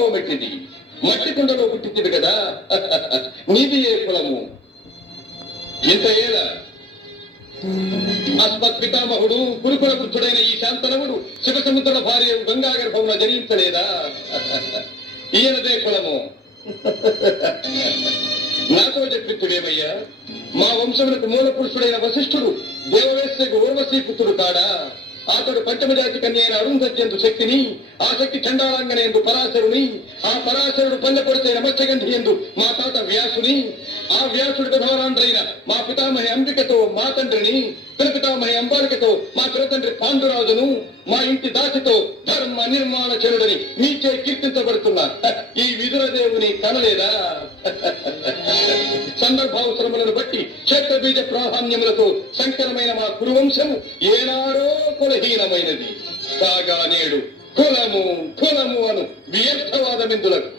స్వభావం పెట్టింది. మట్టి కుండలో పుట్టింది కదా. నీది ఏ కులము? ఇంత ఏల అస్మత్ పితామహుడు గురుకుల వృద్ధుడైన ఈ శాంతనవుడు శివసముద్రుల భార్య గంగా గర్భంలో జనించలేదా? ఈయనదే కులము. నాతో చెప్పితుడేమయ్యా, మా వంశములకు మూల పురుషుడైన వశిష్ఠుడు దేవవేశ్యకు ఊర్వశీ పుత్రుడు కాడా? అతడు పంచమజాతి కన్య అయిన అరుంధత్యందు శక్తిని, ఆ శక్తి చండాలంగనేందు పరాశరుని, ఆ పరాశరుడు పల్లెపొడిసైన మత్స్యగంధి ఎందు మా తాత వ్యాసుని, ఆ వ్యాసుడు విధవరాండ్రైన మా పితామహి అంబికతో మా తండ్రిని, పితామహి అంబాలికతో మా పిరతండ్రి పాండురాజును, మా ఇంటి దాసితో ధర్మ నిర్మాణ చరుడని మీచే కీర్తించబడుతున్నా ఈ విదురదేవుని కనలేదా? సందర్భావసరములను బట్టి క్షేత్ర బీజ ప్రాధాన్యములతో సంకరమైన మా కురువంశము ఏనాడో కులహీనమైనది కాగా నేడు కులము కులము అను వ్యర్థవాదమిందులకు